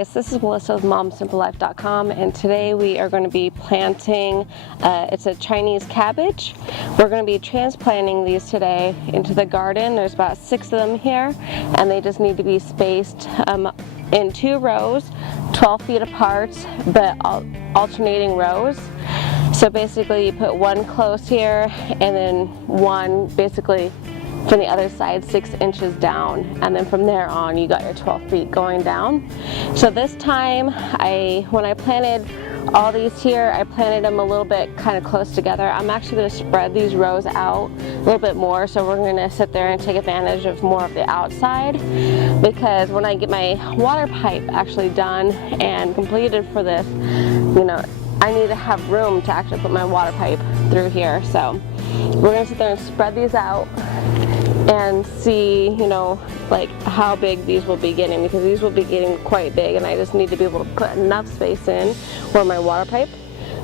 guys, this is Melissa with MomSimpleLife.com, and today we are going to be planting, it's a Chinese cabbage. We're going to be transplanting these today into the garden. There's about 6 of them here, and they just need to be spaced in 2 rows, 12 feet apart, but alternating rows. So basically you put one close here, and then one basically from the other side 6 inches down, and then from there on you got your 12 feet going down. So this time when I planted all these here, I planted them a little bit kind of close together. I'm actually going to spread these rows out a little bit more, so we're going to sit there and take advantage of more of the outside, because when I get my water pipe actually done and completed for this, you know, I need to have room to actually put my water pipe through here. So we're going to sit there and spread these out and see, you know, like how big these will be getting, because these will be getting quite big, and I just need to be able to put enough space in for my water pipe.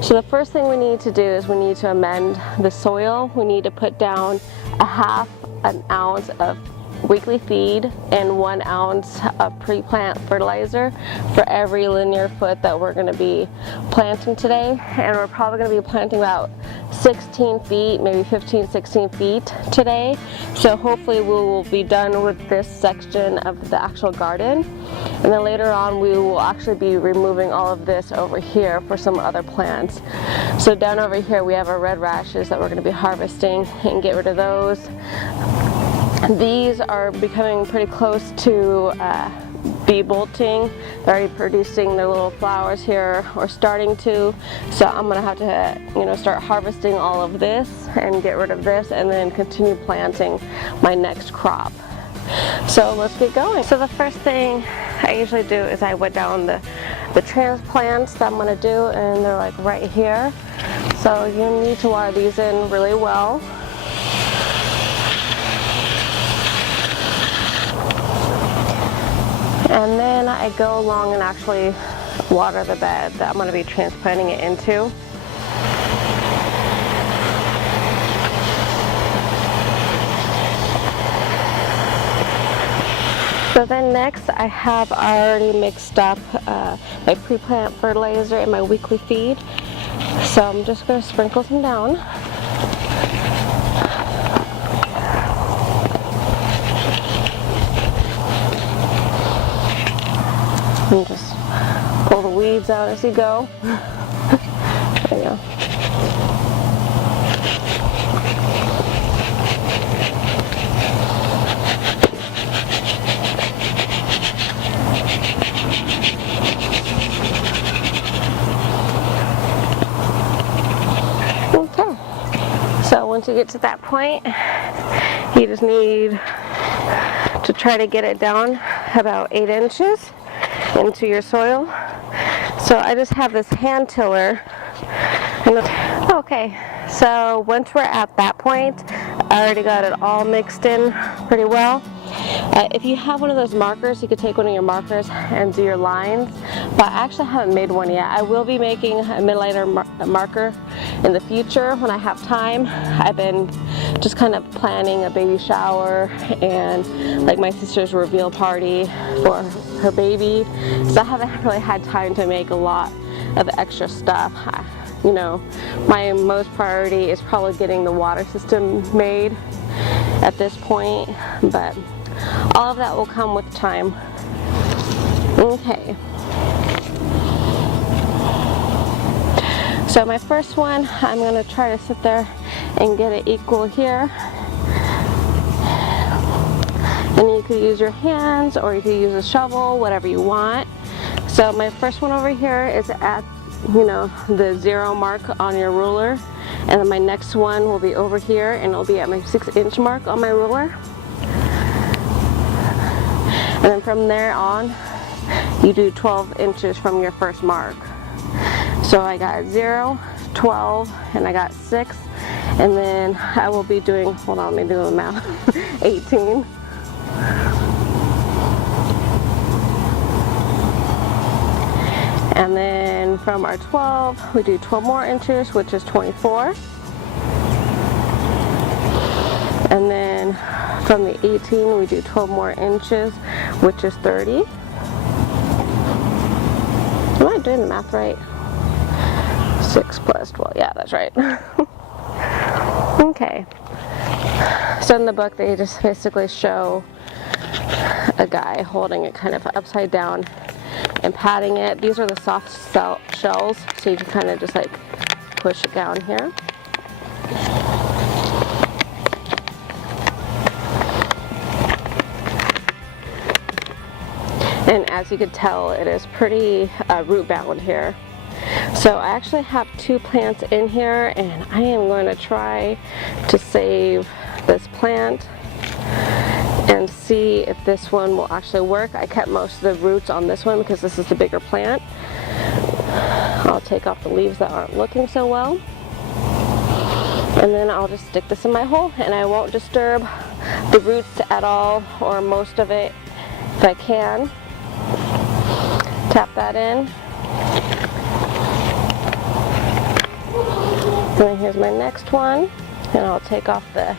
So the first thing we need to do is we need to amend the soil. We need to put down a 1/2 ounce of weekly feed and 1 ounce of pre-plant fertilizer for every linear foot that we're going to be planting today. And we're probably going to be planting about 16 feet, maybe 15-16 feet today. So hopefully we will be done with this section of the actual garden, and then later on we will actually be removing all of this over here for some other plants. So down over here we have our red rashes that we're going to be harvesting and get rid of those. These are becoming pretty close to be bolting. They're already producing their little flowers here, or starting to. So I'm gonna have to, you know, start harvesting all of this and get rid of this, and then continue planting my next crop. So let's get going. So the first thing I usually do is I wet down the transplants that I'm gonna do, and they're like right here. So you need to water these in really well. And then I go along and actually water the bed that I'm going to be transplanting it into. So then next I have already mixed up my pre-plant fertilizer and my weekly feed. So I'm just going to sprinkle some down. And just pull the weeds out as you go. There you go. Okay. So once you get to that point, you just need to try to get it down about 8 inches into your soil. So I just have this hand tiller. Okay, so once we're at that point, I already got it all mixed in pretty well. If you have one of those markers, you could take one of your markers and do your lines, but I actually haven't made one yet. I will be making a Mittleider marker in the future when I have time. I've been just kind of planning a baby shower and like my sister's reveal party for her baby, so I haven't really had time to make a lot of extra stuff. You know, my most priority is probably getting the water system made at this point, but all of that will come with time. Okay. So my first one, I'm going to try to sit there and get it equal here. And you could use your hands, or you could use a shovel, whatever you want. So my first one over here is at, you know, the 0 mark on your ruler. And then my next one will be over here, and it'll be at my 6-inch mark on my ruler. And then from there on, you do 12 inches from your first mark. So I got 0, 12, and I got 6. And then I will be doing, hold on, let me do the math, 18. And then from our 12, we do 12 more inches, which is 24. And then from the 18, we do 12 more inches, which is 30. doing the math right? 6 plus 12, yeah, that's right. Okay, so in the book they just basically show a guy holding it kind of upside down and patting it. These are the soft shells, so you can kind of just like push it down here. And as you can tell, it is pretty root bound here. So I actually have 2 plants in here, and I am going to try to save this plant and see if this one will actually work. I kept most of the roots on this one because this is the bigger plant. I'll take off the leaves that aren't looking so well, and then I'll just stick this in my hole, and I won't disturb the roots at all, or most of it if I can. Tap that in. And here's my next one, and I'll take off the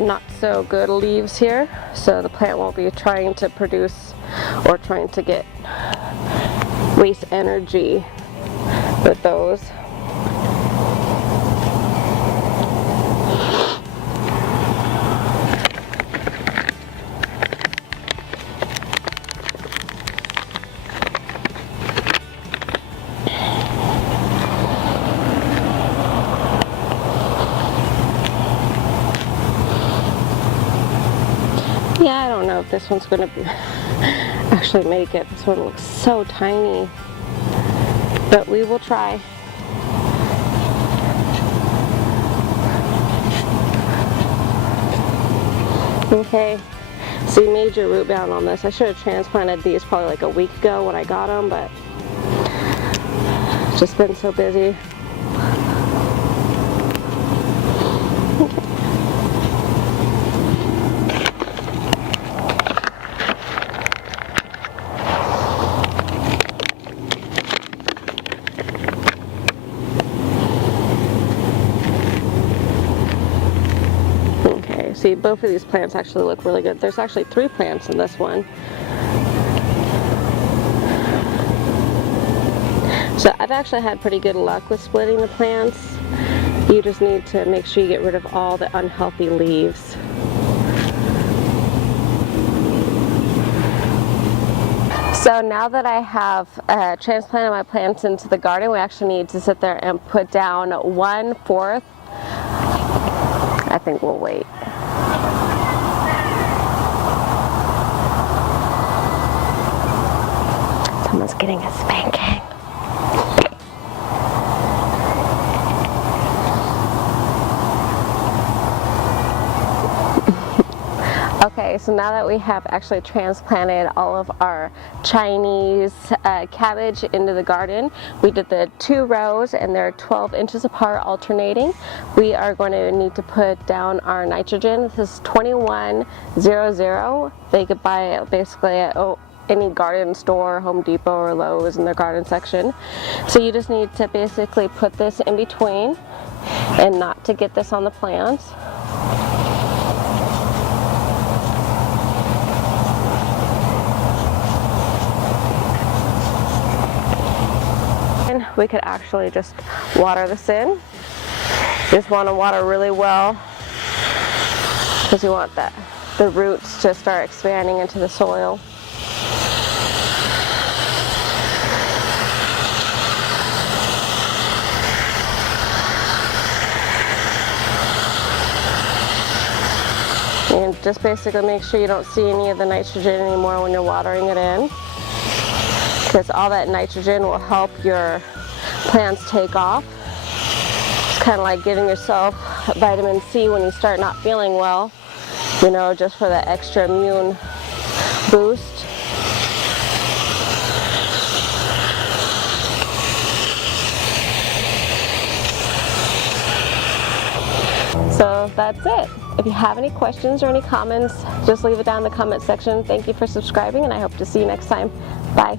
not so good leaves here, so the plant won't be trying to produce or trying to get waste energy with those. Yeah, I don't know if this one's going to actually make it. This one looks so tiny, but we will try. Okay, see, major root bound on this. I should have transplanted these probably like a week ago when I got them, but just been so busy. See, both of these plants actually look really good. There's actually 3 plants in this one. So I've actually had pretty good luck with splitting the plants. You just need to make sure you get rid of all the unhealthy leaves. So now that I have transplanted my plants into the garden, we actually need to sit there and put down 1/4. I think we'll wait. Someone's getting a spanking. Okay, so now that we have actually transplanted all of our Chinese cabbage into the garden, we did the 2 rows and they're 12 inches apart alternating. We are going to need to put down our nitrogen. This is 2100. They could buy it basically at any garden store, Home Depot or Lowe's in their garden section. So you just need to basically put this in between and not to get this on the plants. We could actually just water this in. You just want to water really well because you want the roots to start expanding into the soil. And just basically make sure you don't see any of the nitrogen anymore when you're watering it in, because all that nitrogen will help your plants take off. It's kind of like giving yourself vitamin C when you start not feeling well, you know, just for the extra immune boost. So that's it. If you have any questions or any comments, just leave it down in the comment section. Thank you for subscribing, and I hope to see you next time. Bye.